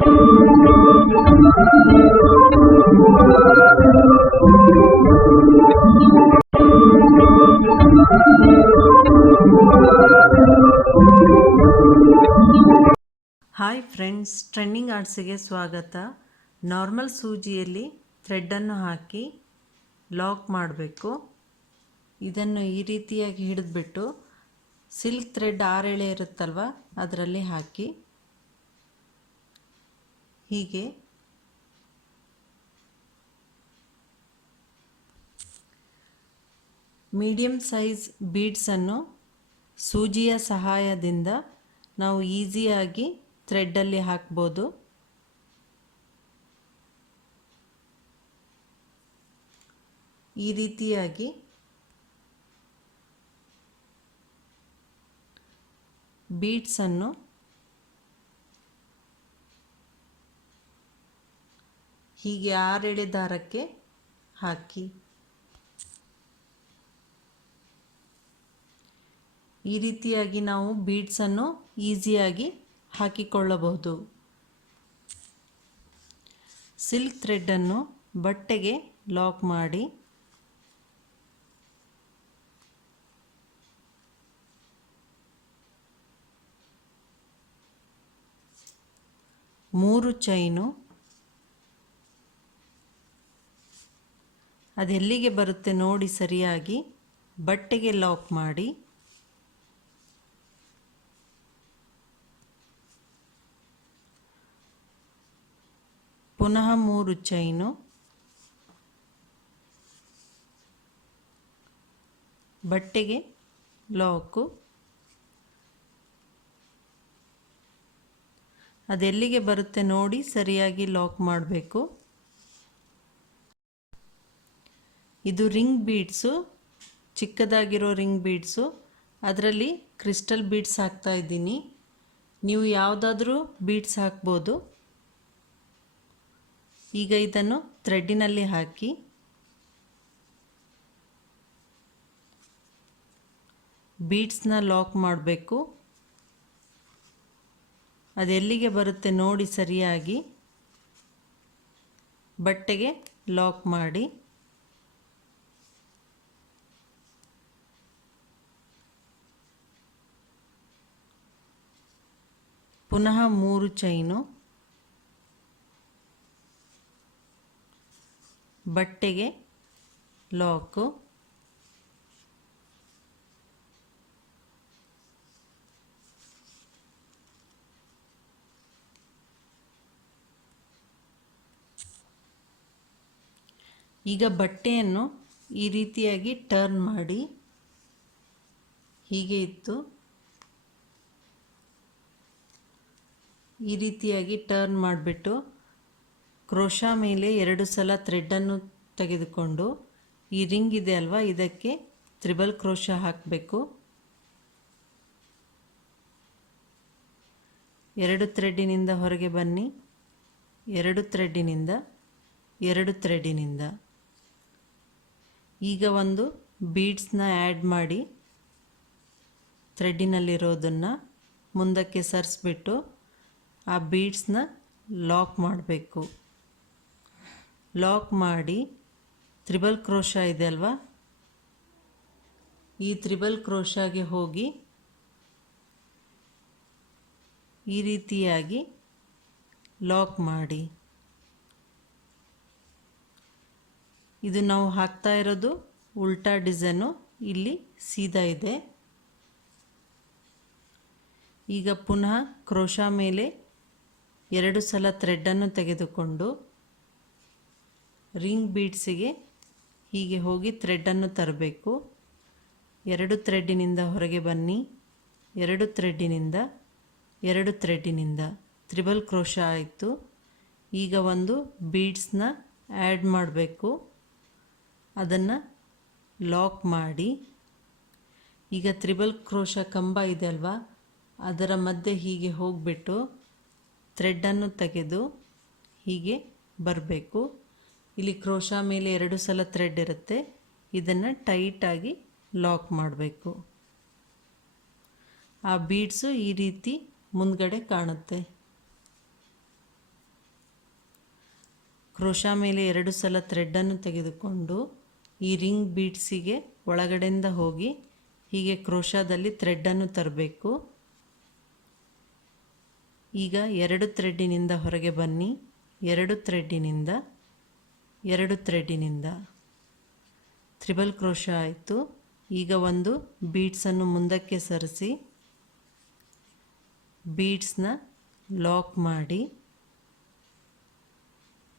Hi friends, trending ಆರ್ಟ್ಸಿಗೆ ಸ್ವಾಗತ. Normal ಸೂಜಿಯಲ್ಲಿ ಥ್ರೆಡ್ಡನ್ನು ಹಾಕಿ lock ಮಾಡಬೇಕು. ಇದನ್ನು ಈ ರೀತಿಯಾಗಿ ಹಿಡಿದ್ಬಿಟ್ಟು ಸಿಲ್ಕ್ ಥ್ರೆಡ್ 6 ಎಳೆ ಇರುತ್ತಲ್ವ, ಅದರಲ್ಲಿ ಹಾಕಿ ಹೀಗೆ ಮೀಡಿಯಂ ಸೈಜ್ ಬೀಡ್ಸನ್ನು ಸೂಜಿಯ ಸಹಾಯದಿಂದ ನಾವು ಈಸಿಯಾಗಿ ಥ್ರೆಡ್ಡಲ್ಲಿ ಹಾಕ್ಬೋದು. ಈ ರೀತಿಯಾಗಿ ಬೀಡ್ಸನ್ನು ಹೀಗೆ 6 ಎಳೆ ದಾರಕ್ಕೆ ಹಾಕಿ ಈ ರೀತಿಯಾಗಿ ನಾವು ಬೀಡ್ಸನ್ನು ಈಸಿಯಾಗಿ ಹಾಕಿಕೊಳ್ಳಬಹುದು. ಸಿಲ್ಕ್ ಥ್ರೆಡ್ಡನ್ನು ಬಟ್ಟೆಗೆ ಲಾಕ್ ಮಾಡಿ ಮೂರು ಚೈನು ಅದೆಲ್ಲಿಗೆ ಬರುತ್ತೆ ನೋಡಿ ಸರಿಯಾಗಿ ಬಟ್ಟೆಗೆ ಲಾಕ್ ಮಾಡಿ ಪುನಃ 3 ಚೈನು ಬಟ್ಟೆಗೆ ಲಾಕು ಅದೆಲ್ಲಿಗೆ ಬರುತ್ತೆ ನೋಡಿ ಸರಿಯಾಗಿ ಲಾಕ್ ಮಾಡಬೇಕು. ಇದು ರಿಂಗ್ ಬೀಡ್ಸು, ಚಿಕ್ಕದಾಗಿರೋ ರಿಂಗ್ ಬೀಡ್ಸು, ಅದರಲ್ಲಿ ಕ್ರಿಸ್ಟಲ್ ಬೀಡ್ಸ್ ಹಾಕ್ತಾ ಇದ್ದೀನಿ. ನೀವು ಯಾವುದಾದ್ರೂ ಬೀಡ್ಸ್ ಹಾಕ್ಬೋದು. ಈಗ ಇದನ್ನು ಥ್ರೆಡ್ಡಿನಲ್ಲಿ ಹಾಕಿ ಬೀಡ್ಸ್ನ ಲಾಕ್ ಮಾಡಬೇಕು. ಅದೆಲ್ಲಿಗೆ ಬರುತ್ತೆ ನೋಡಿ ಸರಿಯಾಗಿ ಬಟ್ಟೆಗೆ ಲಾಕ್ ಮಾಡಿ ಪುನಃ 3 ಚೈನು ಬಟ್ಟೆಗೆ ಲಾಕು ಈಗ ಬಟ್ಟೆಯನ್ನು ಈ ರೀತಿಯಾಗಿ ಟರ್ನ್ ಮಾಡಿ ಹೀಗೆ ಇತ್ತು ಈ ರೀತಿಯಾಗಿ ಟರ್ನ್ ಮಾಡಿಬಿಟ್ಟು ಕ್ರೋಶಾ ಮೇಲೆ 2 ಸಲ ಥ್ರೆಡ್ಡನ್ನು ತೆಗೆದುಕೊಂಡು ಈ ರಿಂಗ್ ಇದೆ ಅಲ್ವಾ, ಇದಕ್ಕೆ ತ್ರಿಬಲ್ ಕ್ರೋಶಾ ಹಾಕಬೇಕು. 2 ಥ್ರೆಡ್ಡಿನಿಂದ ಹೊರಗೆ ಬನ್ನಿ, 2 ಥ್ರೆಡ್ಡಿನಿಂದ 2 ಥ್ರೆಡ್ಡಿನಿಂದ ಈಗ ಒಂದು ಬೀಡ್ಸ್ನ ಆ್ಯಡ್ ಮಾಡಿ ಥ್ರೆಡ್ಡಿನಲ್ಲಿರೋದನ್ನು ಮುಂದಕ್ಕೆ ಸರಿಸ್ಬಿಟ್ಟು ಆ ಬೀಡ್ಸ್ನ ಲಾಕ್ ಮಾಡಬೇಕು. ಲಾಕ್ ಮಾಡಿ ತ್ರಿಬಲ್ ಕ್ರೋಶಾ ಇದೆ ಅಲ್ವಾ, ಈ ತ್ರಿಬಲ್ ಕ್ರೋಶಾಗೆ ಹೋಗಿ ಈ ರೀತಿಯಾಗಿ ಲಾಕ್ ಮಾಡಿ. ಇದು ನಾವು ಹಾಕ್ತಾ ಇರೋದು ಉಲ್ಟಾ ಡಿಸೈನು, ಇಲ್ಲಿ ಸೀದಾ ಇದೆ. ಈಗ ಪುನಃ ಕ್ರೋಶಾ ಮೇಲೆ 2 ಸಲ ಥ್ರೆಡ್ಡನ್ನು ತೆಗೆದುಕೊಂಡು ರಿಂಗ್ ಬೀಡ್ಸಿಗೆ ಹೀಗೆ ಹೋಗಿ ಥ್ರೆಡ್ಡನ್ನು ತರಬೇಕು. 2 ಥ್ರೆಡ್ಡಿನಿಂದ ಹೊರಗೆ ಬನ್ನಿ, 2 ಥ್ರೆಡ್ಡಿನಿಂದ 2 ಥ್ರೆಡ್ಡಿನಿಂದ ತ್ರಿಬಲ್ ಕ್ರೋಶಾ ಆಯಿತು. ಈಗ ಒಂದು ಬೀಡ್ಸ್ನ ಆ್ಯಡ್ ಮಾಡಬೇಕು, ಅದನ್ನು ಲಾಕ್ ಮಾಡಿ ಈಗ ತ್ರಿಬಲ್ ಕ್ರೋಶಾ ಕಂಬ ಇದೆ ಅಲ್ವಾ, ಅದರ ಮಧ್ಯೆ ಹೀಗೆ ಹೋಗಿಬಿಟ್ಟು ಥ್ರೆಡ್ಡನ್ನು ತೆಗೆದು ಹೀಗೆ ಬರಬೇಕು. ಇಲ್ಲಿ ಕ್ರೋಶಾ ಮೇಲೆ 2 ಸಲ ಥ್ರೆಡ್ ಇರುತ್ತೆ, ಇದನ್ನು ಟೈಟಾಗಿ ಲಾಕ್ ಮಾಡಬೇಕು. ಆ ಬೀಡ್ಸು ಈ ರೀತಿ ಮುಂದ್ಗಡೆ ಕಾಣುತ್ತೆ. ಕ್ರೋಶಾ ಮೇಲೆ 2 ಸಲ ಥ್ರೆಡ್ಡನ್ನು ತೆಗೆದುಕೊಂಡು ಈ ರಿಂಗ್ ಬೀಡ್ಸಿಗೆ ಒಳಗಡೆಯಿಂದ ಹೋಗಿ ಹೀಗೆ ಕ್ರೋಶಾದಲ್ಲಿ ಥ್ರೆಡ್ಡನ್ನು ತರಬೇಕು. ಈಗ 2 ಥ್ರೆಡ್ಡಿನಿಂದ ಹೊರಗೆ ಬನ್ನಿ. 2 ಥ್ರೆಡ್ಡಿನಿಂದ 2 ಥ್ರೆಡ್ಡಿನಿಂದ ತ್ರಿಬಲ್ ಕ್ರೋಶಾ ಆಯಿತು. ಈಗ ಒಂದು ಬೀಡ್ಸನ್ನು ಮುಂದಕ್ಕೆ ಸರಿಸಿ ಬೀಡ್ಸ್ನ ಲಾಕ್ ಮಾಡಿ,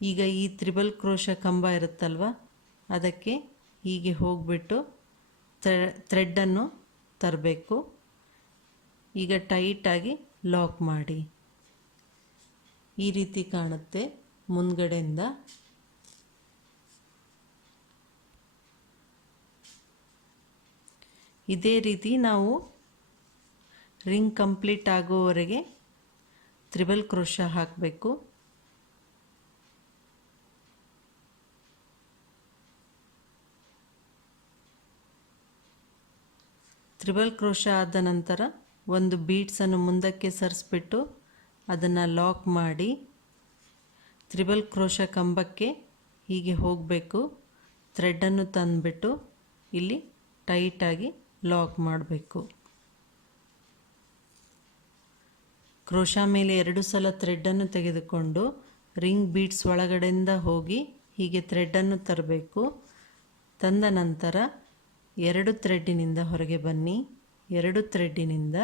ಈಗ ಈ ತ್ರಿಬಲ್ ಕ್ರೋಶಾ ಕಂಬ ಇರುತ್ತಲ್ವ ಅದಕ್ಕೆ ಹೀಗೆ ಹೋಗಿಬಿಟ್ಟು ಥ್ರೆಡ್ಡನ್ನು ತರಬೇಕು. ಈಗ ಟೈಟಾಗಿ ಲಾಕ್ ಮಾಡಿ. ಈ ರೀತಿ ಕಾಣುತ್ತೆ ಮುಂದ್ಗಡೆಯಿಂದ. ಇದೇ ರೀತಿ ನಾವು ರಿಂಗ್ ಕಂಪ್ಲೀಟ್ ಆಗುವವರೆಗೆ ತ್ರಿಬಲ್ ಕ್ರೋಶಾ ಹಾಕಬೇಕು. ತ್ರಿಬಲ್ ಕ್ರೋಶಾ ಆದ ನಂತರ ಒಂದು ಬೀಡ್ಸನ್ನು ಮುಂದಕ್ಕೆ ಸರಿಸ್ಬಿಟ್ಟು ಅದನ್ನು ಲಾಕ್ ಮಾಡಿ ತ್ರಿಬಲ್ ಕ್ರೋಶಾ ಕಂಬಕ್ಕೆ ಹೀಗೆ ಹೋಗಬೇಕು. ಥ್ರೆಡ್ಡನ್ನು ತಂದುಬಿಟ್ಟು ಇಲ್ಲಿ ಟೈಟಾಗಿ ಲಾಕ್ ಮಾಡಬೇಕು. ಕ್ರೋಶಾ ಮೇಲೆ 2 ಸಲ ಥ್ರೆಡ್ಡನ್ನು ತೆಗೆದುಕೊಂಡು ರಿಂಗ್ ಬೀಡ್ಸ್ ಒಳಗಡೆಯಿಂದ ಹೋಗಿ ಹೀಗೆ ಥ್ರೆಡ್ಡನ್ನು ತರಬೇಕು. ತಂದ ನಂತರ 2 ಥ್ರೆಡ್ಡಿನಿಂದ ಹೊರಗೆ ಬನ್ನಿ. 2 ಥ್ರೆಡ್ಡಿನಿಂದ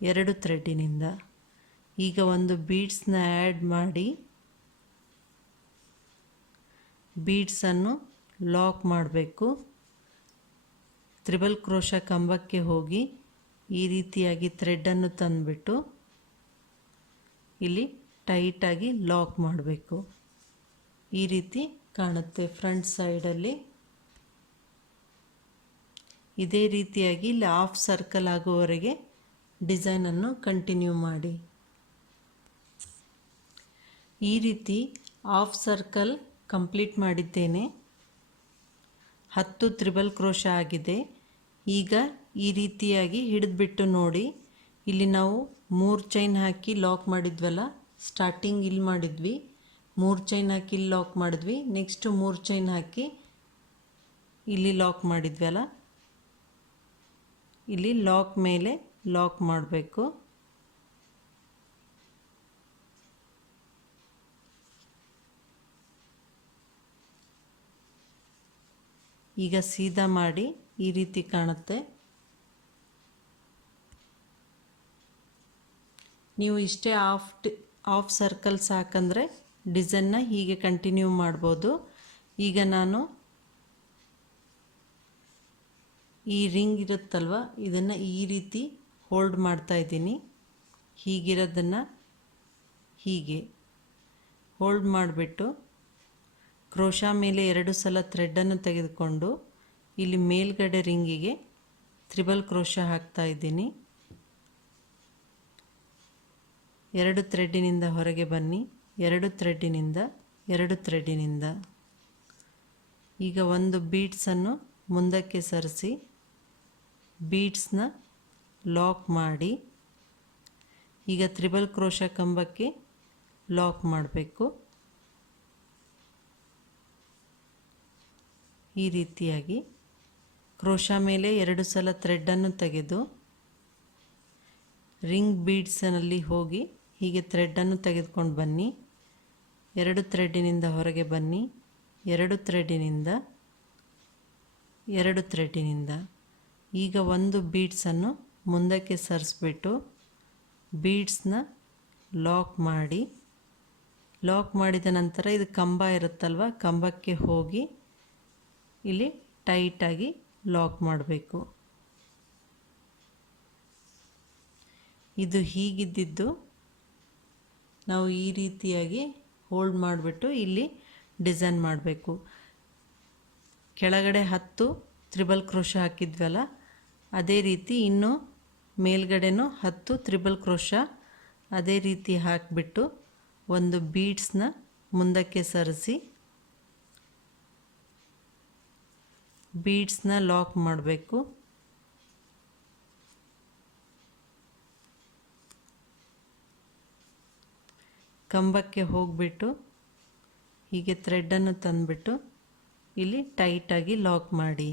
2 ಥ್ರೆಡ್ಡಿನಿಂದ ಈಗ ಒಂದು ಬೀಡ್ಸ್ನ ಆ್ಯಡ್ ಮಾಡಿ ಬೀಡ್ಸನ್ನು ಲಾಕ್ ಮಾಡಬೇಕು. ತ್ರಿಬಲ್ ಕ್ರೋಶಾ ಕಂಬಕ್ಕೆ ಹೋಗಿ ಈ ರೀತಿಯಾಗಿ ಥ್ರೆಡ್ಡನ್ನು ತಂದುಬಿಟ್ಟು ಇಲ್ಲಿ ಟೈಟಾಗಿ ಲಾಕ್ ಮಾಡಬೇಕು. ಈ ರೀತಿ ಕಾಣುತ್ತೆ ಫ್ರಂಟ್ ಸೈಡಲ್ಲಿ. ಇದೇ ರೀತಿಯಾಗಿ ಇಲ್ಲಿ ಹಾಫ್ ಸರ್ಕಲ್ ಆಗುವವರೆಗೆ ಡಿಸೈನನ್ನು ಕಂಟಿನ್ಯೂ ಮಾಡಿ. ಈ ರೀತಿ ಹಾಫ್ ಸರ್ಕಲ್ ಕಂಪ್ಲೀಟ್ ಮಾಡಿದ್ದೇನೆ. 10 ತ್ರಿಬಲ್ ಕ್ರೋಶಾ ಆಗಿದೆ. ಈಗ ಈ ರೀತಿಯಾಗಿ ಹಿಡಿದ್ಬಿಟ್ಟು ನೋಡಿ, ಇಲ್ಲಿ ನಾವು 3 ಚೈನ್ ಹಾಕಿ ಲಾಕ್ ಮಾಡಿದ್ವಲ್ಲ, ಸ್ಟಾರ್ಟಿಂಗ್ ಇಲ್ಲಿ ಮಾಡಿದ್ವಿ, 3 ಚೈನ್ ಹಾಕಿ ಇಲ್ಲಿ ಲಾಕ್ ಮಾಡಿದ್ವಿ, ನೆಕ್ಸ್ಟ್ 3 ಚೈನ್ ಹಾಕಿ ಇಲ್ಲಿ ಲಾಕ್ ಮಾಡಿದ್ವಲ್ಲ, ಇಲ್ಲಿ ಲಾಕ್ ಮೇಲೆ ಲಾಕ್ ಮಾಡಬೇಕು. ಈಗ ಸೀದಾ ಮಾಡಿ ಈ ರೀತಿ ಕಾಣುತ್ತೆ. ನೀವು ಇಷ್ಟೇ ಹಾಫ್ ಸರ್ಕಲ್ ಸಾಕಂದರೆ ಡಿಸೈನ್ನ ಹೀಗೆ ಕಂಟಿನ್ಯೂ ಮಾಡ್ಬೋದು. ಈಗ ನಾನು ಈ ರಿಂಗ್ ಇರುತ್ತಲ್ವ ಇದನ್ನು ಈ ರೀತಿ ಹೋಲ್ಡ್ ಮಾಡ್ತಾ ಇದ್ದೀನಿ. ಹೀಗಿರೋದನ್ನು ಹೀಗೆ ಹೋಲ್ಡ್ ಮಾಡಿಬಿಟ್ಟು ಕ್ರೋಶಾ ಮೇಲೆ 2 ಸಲ ಥ್ರೆಡ್ಡನ್ನು ತೆಗೆದುಕೊಂಡು ಇಲ್ಲಿ ಮೇಲ್ಗಡೆ ರಿಂಗಿಗೆ ತ್ರಿಬಲ್ ಕ್ರೋಶಾ ಹಾಕ್ತಾ ಇದ್ದೀನಿ. 2 ಥ್ರೆಡ್ಡಿನಿಂದ ಹೊರಗೆ ಬನ್ನಿ. 2 ಥ್ರೆಡ್ಡಿನಿಂದ 2 ಥ್ರೆಡ್ಡಿನಿಂದ ಈಗ ಒಂದು ಬೀಡ್ಸನ್ನು ಮುಂದಕ್ಕೆ ಸರಿಸಿ ಬೀಡ್ಸ್ನ ಲಾಕ್ ಮಾಡಿ ಈಗ ತ್ರಿಬಲ್ ಕ್ರೋಶಾ ಕಂಬಕ್ಕೆ ಲಾಕ್ ಮಾಡಬೇಕು. ಈ ರೀತಿಯಾಗಿ ಕ್ರೋಶಾ ಮೇಲೆ 2 ಸಲ ಥ್ರೆಡ್ಡನ್ನು ತೆಗೆದು ರಿಂಗ್ ಬೀಡ್ಸ್ನಲ್ಲಿ ಹೋಗಿ ಹೀಗೆ ಥ್ರೆಡ್ಡನ್ನು ತೆಗೆದುಕೊಂಡು ಬನ್ನಿ. 2 ಥ್ರೆಡ್ಡಿನಿಂದ ಹೊರಗೆ ಬನ್ನಿ. 2 ಥ್ರೆಡ್ಡಿನಿಂದ 2 ಥ್ರೆಡ್ಡಿನಿಂದ ಈಗ ಒಂದು ಬೀಡ್ಸನ್ನು ಮುಂದಕ್ಕೆ ಸರಿಸ್ಬಿಟ್ಟು ಬೀಡ್ಸ್ನ ಲಾಕ್ ಮಾಡಿ, ಲಾಕ್ ಮಾಡಿದ ನಂತರ ಇದು ಕಂಬ ಇರುತ್ತಲ್ವ, ಕಂಬಕ್ಕೆ ಹೋಗಿ ಇಲ್ಲಿ ಟೈಟಾಗಿ ಲಾಕ್ ಮಾಡಬೇಕು. ಇದು ಹೀಗಿದ್ದಿದ್ದು ನಾವು ಈ ರೀತಿಯಾಗಿ ಹೋಲ್ಡ್ ಮಾಡಿಬಿಟ್ಟು ಇಲ್ಲಿ ಡಿಸೈನ್ ಮಾಡಬೇಕು. ಕೆಳಗಡೆ 10 ತ್ರಿಬಲ್ ಕ್ರೋಶಾ ಹಾಕಿದ್ವಲ್ಲ, ಅದೇ ರೀತಿ ಇನ್ನು ಮೇಲ್ಗಡೆನೂ 10 ತ್ರಿಬಲ್ ಕ್ರೋಶಾ ಅದೇ ರೀತಿ ಹಾಕಿಬಿಟ್ಟು ಒಂದು ಬೀಡ್ಸ್ನ ಮುಂದಕ್ಕೆ ಸರಿಸಿ ಬೀಡ್ಸ್ನ ಲಾಕ್ ಮಾಡಬೇಕು. ಕಂಬಕ್ಕೆ ಹೋಗಿಬಿಟ್ಟು ಹೀಗೆ ಥ್ರೆಡನ್ನು ತಂದುಬಿಟ್ಟು ಇಲ್ಲಿ ಟೈಟಾಗಿ ಲಾಕ್ ಮಾಡಿ.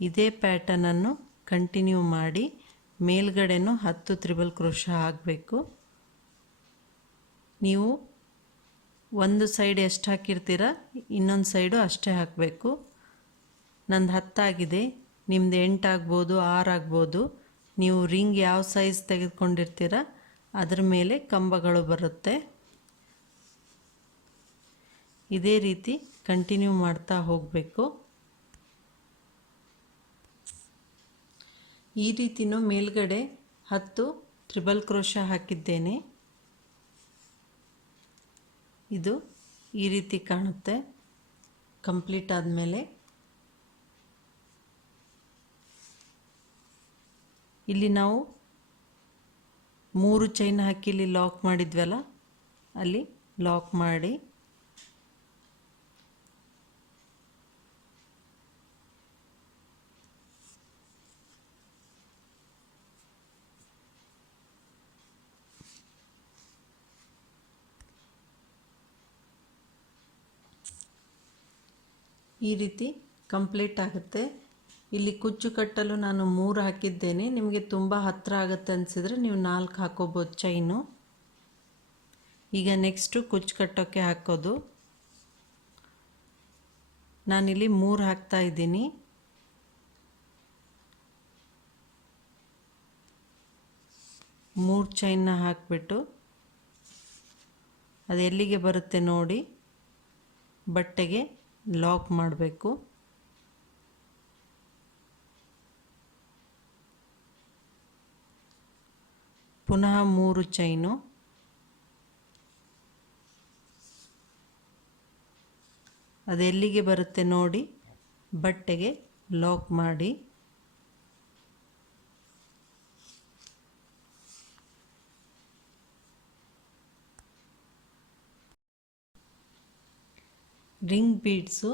ಇದೇ ಪ್ಯಾಟರ್ನನ್ನು ಕಂಟಿನ್ಯೂ ಮಾಡಿ ಮೇಲ್ಗಡೆನೂ 10 ತ್ರಿಬಲ್ ಕ್ರೋಶ ಹಾಕಬೇಕು. ನೀವು ಒಂದು ಸೈಡ್ ಎಷ್ಟು ಹಾಕಿರ್ತೀರ ಇನ್ನೊಂದು ಸೈಡು ಅಷ್ಟೇ ಹಾಕಬೇಕು. ನಂದು 10 ಆಗಿದೆ, ನಿಮ್ಮದು 8 ಆಗ್ಬೋದು, 6 ಆಗ್ಬೋದು. ನೀವು ರಿಂಗ್ ಯಾವ ಸೈಜ್ ತೆಗೆದುಕೊಂಡಿರ್ತೀರ ಅದ್ರ ಮೇಲೆ ಕಂಬಗಳು ಬರುತ್ತೆ. ಇದೇ ರೀತಿ ಕಂಟಿನ್ಯೂ ಮಾಡ್ತಾ ಹೋಗಬೇಕು. ಈ ರೀತಿನೂ ಮೇಲ್ಗಡೆ 10 ತ್ರಿಬಲ್ ಕ್ರೋಶ ಹಾಕಿದ್ದೇನೆ. ಇದು ಈ ರೀತಿ ಕಾಣುತ್ತೆ ಕಂಪ್ಲೀಟ್ ಆದಮೇಲೆ. ಇಲ್ಲಿ ನಾವು 3 ಚೈನ್ ಹಾಕಿ ಇಲ್ಲಿ ಲಾಕ್ ಮಾಡಿದ್ವಲ್ಲ, ಅಲ್ಲಿ ಲಾಕ್ ಮಾಡಿ ಈ ರೀತಿ ಕಂಪ್ಲೀಟ್ ಆಗುತ್ತೆ. ಇಲ್ಲಿ ಕುಚ್ಚು ಕಟ್ಟಲು ನಾನು 3 ಹಾಕಿದ್ದೇನೆ. ನಿಮಗೆ ತುಂಬ ಹತ್ತಿರ ಆಗುತ್ತೆ ಅನಿಸಿದರೆ ನೀವು 4 ಹಾಕೋಬೋದು ಚೈನು. ಈಗ ನೆಕ್ಸ್ಟು ಕುಚ್ಚು ಕಟ್ಟೋಕ್ಕೆ ಹಾಕೋದು. ನಾನಿಲ್ಲಿ 3 ಹಾಕ್ತಾ ಇದ್ದೀನಿ. ಮೂರು ಚೈನ್ನ ಹಾಕಿಬಿಟ್ಟು ಅದು ಎಲ್ಲಿಗೆ ಬರುತ್ತೆ ನೋಡಿ ಬಟ್ಟೆಗೆ ಲಾಕ್ ಮಾಡಬೇಕು. ಪುನಃ 3 ಚೈನು, ಅದೆಲ್ಲಿಗೆ ಬರುತ್ತೆ ನೋಡಿ ಬಟ್ಟೆಗೆ ಲಾಕ್ ಮಾಡಿ. ರಿಂಗ್ ಬೀಡ್ಸು,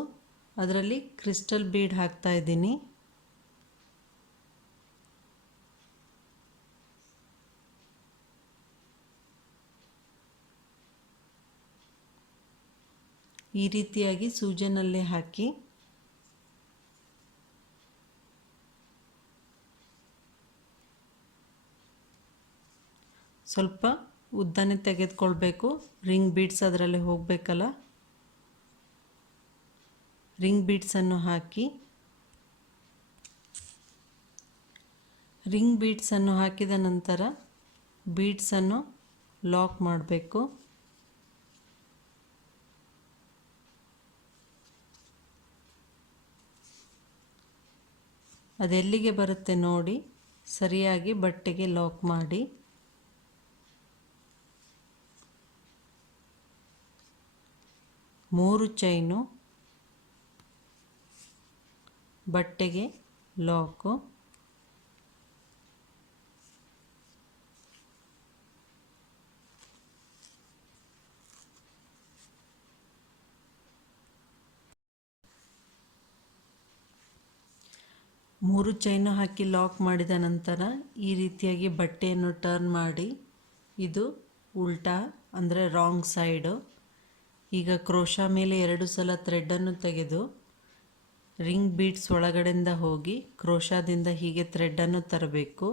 ಅದರಲ್ಲಿ ಕ್ರಿಸ್ಟಲ್ ಬೀಡ್ ಹಾಕ್ತಾ ಇದ್ದೀನಿ. ಈ ರೀತಿಯಾಗಿ ಸೂಜನಲ್ಲೇ ಹಾಕಿ ಸ್ವಲ್ಪ ಉದ್ದನೆ ತೆಗೆದುಕೊಳ್ಬೇಕು. ರಿಂಗ್ ಬೀಡ್ಸ್ ಅದರಲ್ಲಿ ಹೋಗಬೇಕಲ್ಲ. ರಿಂಗ್ ಬೀಡ್ಸನ್ನು ಹಾಕಿ ರಿಂಗ್ ಬೀಡ್ಸನ್ನು ಹಾಕಿದ ನಂತರ ಬೀಡ್ಸನ್ನು ಲಾಕ್ ಮಾಡಬೇಕು. ಅದೆಲ್ಲಿಗೆ ಬರುತ್ತೆ ನೋಡಿ ಸರಿಯಾಗಿ ಬಟ್ಟೆಗೆ ಲಾಕ್ ಮಾಡಿ. ಮೂರು ಚೈನು, ಬಟ್ಟೆಗೆ ಲಾಕು. ಮೂರು ಚೈನು ಹಾಕಿ ಲಾಕ್ ಮಾಡಿದ ನಂತರ ಈ ರೀತಿಯಾಗಿ ಬಟ್ಟೆಯನ್ನು ಟರ್ನ್ ಮಾಡಿ, ಇದು ಉಲ್ಟಾ ಅಂದರೆ ರಾಂಗ್ ಸೈಡು. ಈಗ ಕ್ರೋಶಾ ಮೇಲೆ 2 ಸಲ ಥ್ರೆಡನ್ನು ತೆಗೆದು ರಿಂಗ್ ಬೀಡ್ಸ್ ಒಳಗಡೆಯಿಂದ ಹೋಗಿ ಕ್ರೋಶಾದಿಂದ ಹೀಗೆ ಥ್ರೆಡನ್ನು ತರಬೇಕು.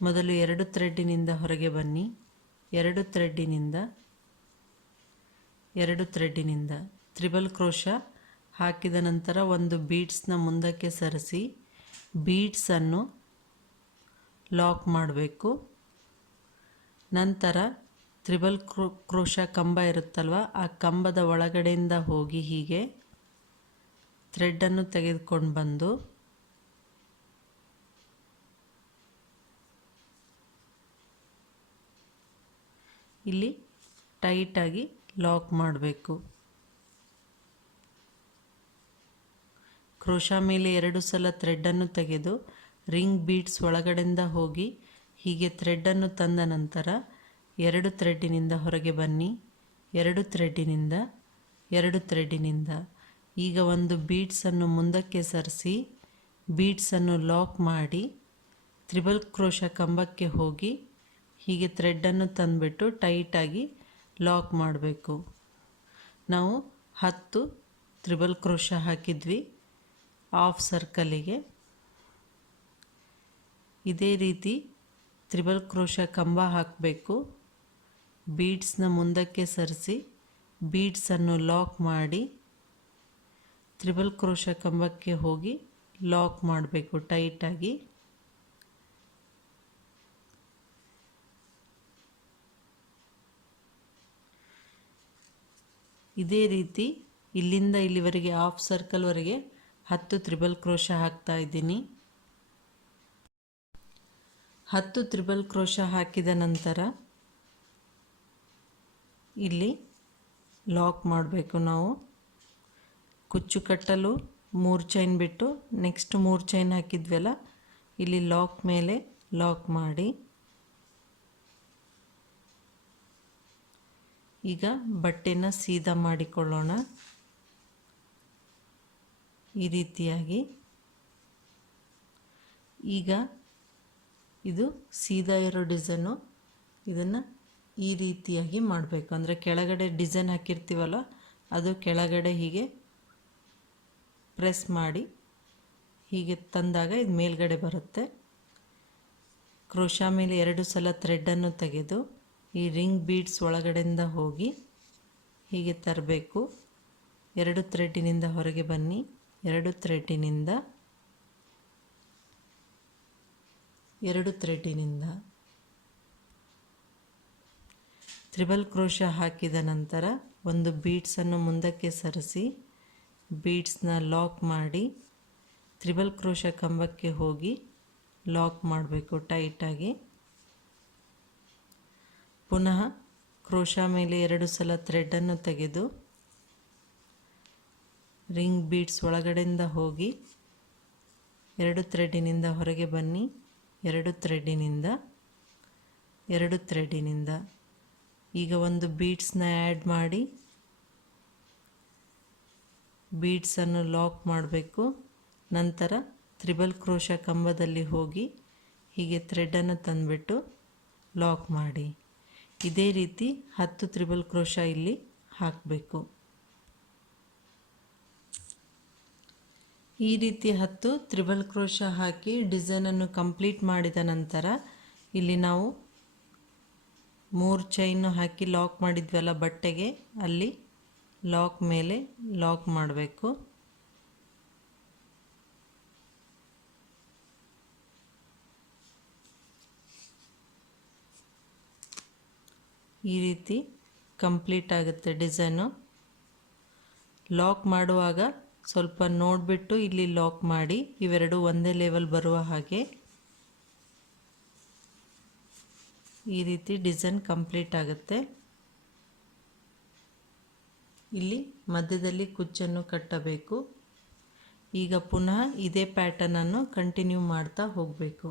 ಮೊದಲು 2 ಥ್ರೆಡ್ಡಿನಿಂದ ಹೊರಗೆ ಬನ್ನಿ. 2 ಥ್ರೆಡ್ಡಿನಿಂದ ತ್ರಿಬಲ್ ಕ್ರೋಶಾ ಹಾಕಿದ ನಂತರ ಒಂದು ಬೀಡ್ಸ್ನ ಮುಂದಕ್ಕೆ ಸರಿಸಿ ಬೀಡ್ಸನ್ನು ಲಾಕ್ ಮಾಡಬೇಕು. ನಂತರ ತ್ರಿಬಲ್ ಕ್ರೋಶಾ ಕಂಬ ಇರುತ್ತಲ್ವ, ಆ ಕಂಬದ ಒಳಗಡೆಯಿಂದ ಹೋಗಿ ಹೀಗೆ ಥ್ರೆಡನ್ನು ತೆಗೆದುಕೊಂಡು ಬಂದು ಇಲ್ಲಿ ಟೈಟಾಗಿ ಲಾಕ್ ಮಾಡಬೇಕು. ಕ್ರೋಶಾ ಮೇಲೆ 2 ಸಲ ಥ್ರೆಡನ್ನು ತೆಗೆದು ರಿಂಗ್ ಬೀಡ್ಸ್ ಒಳಗಡೆಯಿಂದ ಹೋಗಿ ಹೀಗೆ ಥ್ರೆಡನ್ನು ತಂದ ನಂತರ 2 ಥ್ರೆಡ್ಡಿನಿಂದ ಹೊರಗೆ ಬನ್ನಿ. 2 ಥ್ರೆಡ್ಡಿನಿಂದ ಈಗ ಒಂದು ಬೀಡ್ಸನ್ನು ಮುಂದಕ್ಕೆ ಸರಿಸಿ ಬೀಡ್ಸನ್ನು ಲಾಕ್ ಮಾಡಿ ತ್ರಿಬಲ್ ಕ್ರೋಶಾ ಕಂಬಕ್ಕೆ ಹೋಗಿ ಹೀಗೆ ಥ್ರೆಡನ್ನು ತಂದುಬಿಟ್ಟು ಟೈಟಾಗಿ ಲಾಕ್ ಮಾಡಬೇಕು. ನಾವು 10 ತ್ರಿಬಲ್ ಕ್ರೋಶ ಹಾಕಿದ್ವಿ ಹಾಫ್ ಸರ್ಕಲಿಗೆ. ಇದೇ ರೀತಿ ತ್ರಿಬಲ್ ಕ್ರೋಶ ಕಂಬ ಹಾಕಬೇಕು. ಬೀಡ್ಸ್ನ ಮುಂದಕ್ಕೆ ಸರಿಸಿ ಬೀಡ್ಸನ್ನು ಲಾಕ್ ಮಾಡಿ ತ್ರಿಬಲ್ ಕ್ರೋಶ ಕಂಬಕ್ಕೆ ಹೋಗಿ ಲಾಕ್ ಮಾಡಬೇಕು ಟೈಟಾಗಿ. ಇದೇ ರೀತಿ ಇಲ್ಲಿಂದ ಇಲ್ಲಿವರೆಗೆ ಹಾಫ್ ಸರ್ಕಲ್ವರೆಗೆ 10 ತ್ರಿಬಲ್ ಕ್ರೋಶ ಹಾಕ್ತಾ ಇದ್ದೀನಿ. 10 ತ್ರಿಬಲ್ ಕ್ರೋಶ ಹಾಕಿದ ನಂತರ ಇಲ್ಲಿ ಲಾಕ್ ಮಾಡಬೇಕು. ನಾವು ಕುಚ್ಚು ಕಟ್ಟಲು 3 ಚೈನ್ ಬಿಟ್ಟು ನೆಕ್ಸ್ಟ್ 3 ಚೈನ್ ಹಾಕಿದ್ವಲ್ಲ, ಇಲ್ಲಿ ಲಾಕ್ ಮೇಲೆ ಲಾಕ್ ಮಾಡಿ. ಈಗ ಬಟ್ಟೆನ ಸೀದಾ ಮಾಡಿಕೊಳ್ಳೋಣ. ಈ ರೀತಿಯಾಗಿ ಈಗ ಇದು ಸೀದಾ ಇರೋ ಡಿಸೈನು, ಇದನ್ನು ಈ ರೀತಿಯಾಗಿ ಮಾಡಬೇಕು. ಅಂದರೆ ಕೆಳಗಡೆ ಡಿಸೈನ್ ಹಾಕಿರ್ತೀವಲ್ಲ, ಅದು ಕೆಳಗಡೆ ಹೀಗೆ ಪ್ರೆಸ್ ಮಾಡಿ ಹೀಗೆ ತಂದಾಗ ಇದು ಮೇಲ್ಗಡೆ ಬರುತ್ತೆ. ಕ್ರೋಶಾ ಮೇಲೆ 2 ಸಲ ಥ್ರೆಡನ್ನು ತೆಗೆದು ಈ ರಿಂಗ್ ಬೀಡ್ಸ್ ಒಳಗಡೆಯಿಂದ ಹೋಗಿ ಹೀಗೆ ತರಬೇಕು. 2 ಥ್ರೆಡ್ಡಿನಿಂದ ಹೊರಗೆ ಬನ್ನಿ. 2 ಥ್ರೆಡ್ಡಿನಿಂದ 2 ಥ್ರೆಡ್ಡಿನಿಂದ ತ್ರಿಬಲ್ ಕ್ರೋಶ ಹಾಕಿದ ನಂತರ ಒಂದು ಬೀಡ್ಸನ್ನು ಮುಂದಕ್ಕೆ ಸರಿಸಿ ಬೀಡ್ಸ್ನ ಲಾಕ್ ಮಾಡಿ ತ್ರಿಬಲ್ ಕ್ರೋಶ ಕಂಬಕ್ಕೆ ಹೋಗಿ ಲಾಕ್ ಮಾಡಬೇಕು ಟೈಟಾಗಿ. ಪುನಃ ಕ್ರೋಶಾ ಮೇಲೆ 2 ಸಲ ಥ್ರೆಡನ್ನು ತೆಗೆದು ರಿಂಗ್ ಬೀಡ್ಸ್ ಒಳಗಡೆಯಿಂದ ಹೋಗಿ 2 ಥ್ರೆಡ್ಡಿನಿಂದ ಹೊರಗೆ ಬನ್ನಿ. 2 ಥ್ರೆಡ್ಡಿನಿಂದ 2 ಥ್ರೆಡ್ಡಿನಿಂದ ಈಗ ಒಂದು ಬೀಡ್ಸ್ನ ಆ್ಯಡ್ ಮಾಡಿ ಬೀಡ್ಸನ್ನು ಲಾಕ್ ಮಾಡಬೇಕು. ನಂತರ ತ್ರಿಬಲ್ ಕ್ರೋಶ ಕಂಬದಲ್ಲಿ ಹೋಗಿ ಹೀಗೆ ಥ್ರೆಡನ್ನು ತಂದುಬಿಟ್ಟು ಲಾಕ್ ಮಾಡಿ. ಇದೇ ರೀತಿ 10 ತ್ರಿಬಲ್ ಕ್ರೋಶ ಇಲ್ಲಿ ಹಾಕಬೇಕು. ಈ ರೀತಿ 10 ತ್ರಿಬಲ್ ಕ್ರೋಶ ಹಾಕಿ ಡಿಸೈನನ್ನು ಕಂಪ್ಲೀಟ್ ಮಾಡಿದ ನಂತರ ಇಲ್ಲಿ ನಾವು 3 ಚೈನು ಹಾಕಿ ಲಾಕ್ ಮಾಡಿದ್ವಲ್ಲ ಬಟ್ಟೆಗೆ, ಅಲ್ಲಿ ಲಾಕ್ ಮೇಲೆ ಲಾಕ್ ಮಾಡಬೇಕು. ಈ ರೀತಿ ಕಂಪ್ಲೀಟ್ ಆಗುತ್ತೆ ಡಿಸೈನು. ಲಾಕ್ ಮಾಡುವಾಗ ಸ್ವಲ್ಪ ನೋಡಿಬಿಟ್ಟು ಇಲ್ಲಿ ಲಾಕ್ ಮಾಡಿ, ಇವೆರಡು ಒಂದೇ ಲೆವೆಲ್ ಬರುವ ಹಾಗೆ. ಈ ರೀತಿ ಡಿಸೈನ್ ಕಂಪ್ಲೀಟ್ ಆಗುತ್ತೆ. ಇಲ್ಲಿ ಮಧ್ಯದಲ್ಲಿ ಕುಚ್ಚನ್ನು ಕಟ್ಟಬೇಕು. ಈಗ ಪುನಃ ಇದೇ ಪ್ಯಾಟರ್ನನ್ನು ಕಂಟಿನ್ಯೂ ಮಾಡ್ತಾ ಹೋಗಬೇಕು.